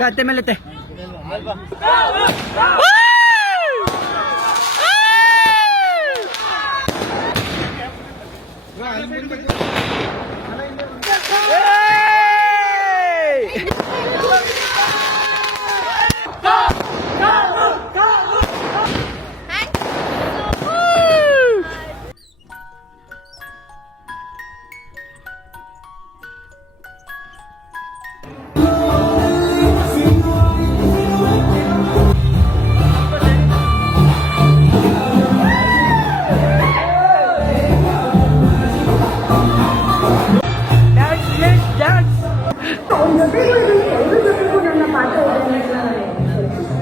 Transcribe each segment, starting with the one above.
ಕತ್ತೆ ಮೇಲತ್ತೆ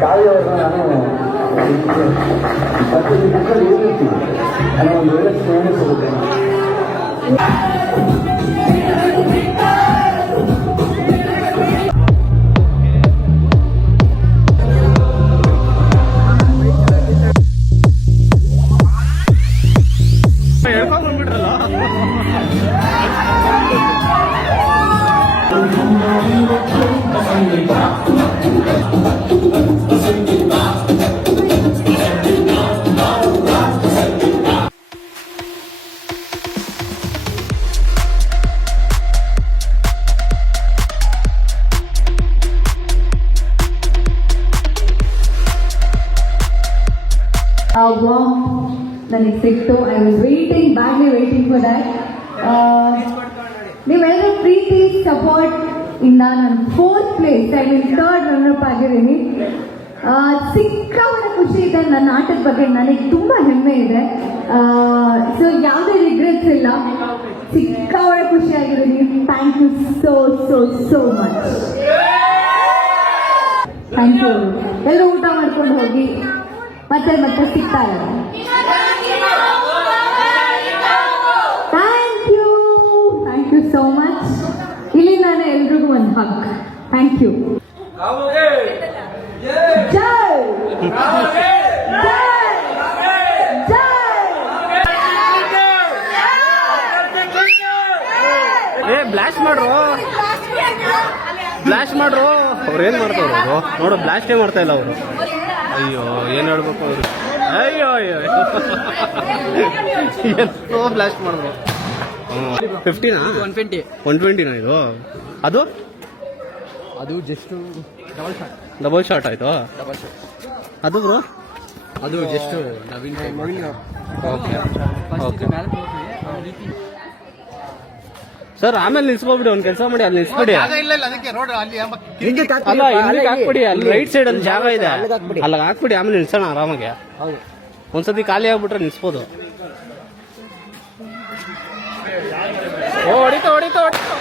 ಕಾವ್ಯವ್ರನ್ನ ನಾನು ಮಕ್ಕಳು ಏನಿರ್ತೀವಿ ಅನ್ನೋ ಒಂದು ಒಳ್ಳೆ ಪ್ರೇರಣೆ ಸಿಗುತ್ತೆ. ನನಗೆ ಸಿಕ್ತು. I was waiting, badly waiting for that. ನೀವೆಲ್ಲರೂ ಪ್ರೀತಿ ಸಪೋರ್ಟ್ ಇಂದ ನಾನು 4th place, I mean 3rd runner ಆಗಿದ್ದೀನಿ. ಸಿಕ್ಕಾಪಟ್ಟೆ ಖುಷಿ ಇದೆ. ನನ್ನ ಆಟದ ಬಗ್ಗೆ ನನಗೆ ತುಂಬಾ ಹೆಮ್ಮೆ ಇದೆ. ಸೊ ಯಾವುದೇ ರಿಗ್ರೆಟ್ಸ್ ಇಲ್ಲ. ಸಿಕ್ಕಾಪಟ್ಟೆ ಖುಷಿ ಆಗಿದ್ದೀನಿ. Thank you so so so much. Thank you. ಎಲ್ಲರೂ ಊಟ ಮಾಡ್ಕೊಂಡು ಹೋಗಿ ಮತ್ತೆ ಮತ್ತೆ ಸಿಗ್ತಾ ಇದ್ದಾರೆ. Thank you so much. ಇಲ್ಲಿ ನಾನು ಎಲ್ರಿಗೂ ಒಂದು hug. Thank you. Jai blast ಮಾಡ್ರು, ಬ್ಲಾಸ್ಟ್ ಮಾಡ್ರು. ಅವ್ರು ಏನ್ ಮಾಡ್ತಾವ್ರು? ಅವರು ನೋಡು, ಬ್ಲಾಸ್ಟೇ ಮಾಡ್ತಾ ಇಲ್ಲ ಅವರು. ಅಯ್ಯೋ, ಏನ್ ಹೇಳ್ಬೇಕು ಅವರು? ಅಯ್ಯೋ ಅಯ್ಯೋ, ಏನೋ ಬ್ಲಾಸ್ಟ್ ಮಾಡಿದ್ರು. 50ನಾ? 120ನಾ ಇದು? ಅದು ಜಸ್ಟ್ ಡಬಲ್ ಶಾಟ್ ಆಯ್ತು. ಅದು ಬ್ರೋ, ಅದು ಜಸ್ಟ್ ಓಕೆ ಓಕೆ ಸರ್. ಆಮೇಲೆ ನಿಲ್ಸ್ಕೊಬಿಡಿ, ಒಂದು ಕೆಲಸ ಮಾಡಿ, ಅಲ್ಲಿ ನಿಲ್ಸ್ಬಿಡಿ. ಅಲ್ಲ, ಇಲ್ಲಿಗೆ ಹಾಕ್ಬಿಡಿ. ಅಲ್ಲಿ ರೈಟ್ ಸೈಡ್ ಅಲ್ಲಿ ಜಾಗ ಇದೆ, ಅಲ್ಲಿಗೆ ಹಾಕ್ಬಿಡಿ. ಆಮೇಲೆ ನಿಲ್ಸೋಣ ಆರಾಮಾಗಿ. ಒಂದ್ಸತಿ ಖಾಲಿ ಆಗ್ಬಿಟ್ರೆ ನಿಲ್ಸ್ಬೋದು. ಹೊಡಿತು ಹೊಡಿತು ಹೊಡಿತು.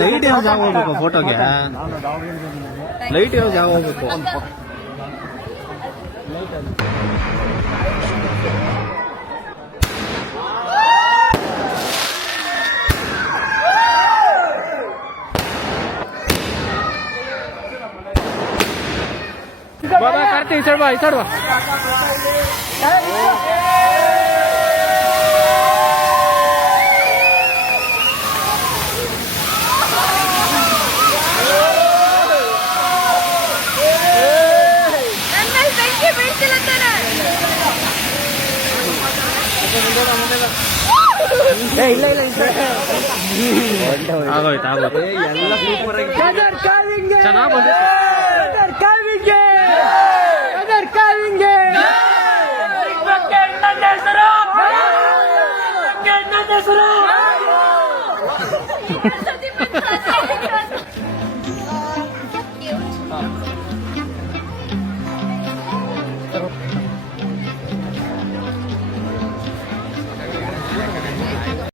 ಲೈಟ್ ಇರೋ ಜಾಗ ಹೋಗ್ಬೇಕು ಫೋಟೋಗೆ. ಲೈಟ್ ಇರೋ ಜಾಗ ಹೋಗ್ಬೇಕು. ಬಾಬಾ ಕಾರ್ತಿ, ಈ ಸೈಡ್ ಬಾ, ಈ ಸೈಡ್ ಬಾ. ಇಲ್ಲ ಇಲ್ಲ ಆಗೋಯ್ತು ಆಗೋಯ್ತು. ಎಲ್ಲ ಸೂಪರ್ ಆಗಿ ಚೆನ್ನಾಗಿ ಬಂದಿತ್ತು. ಹೆಸರು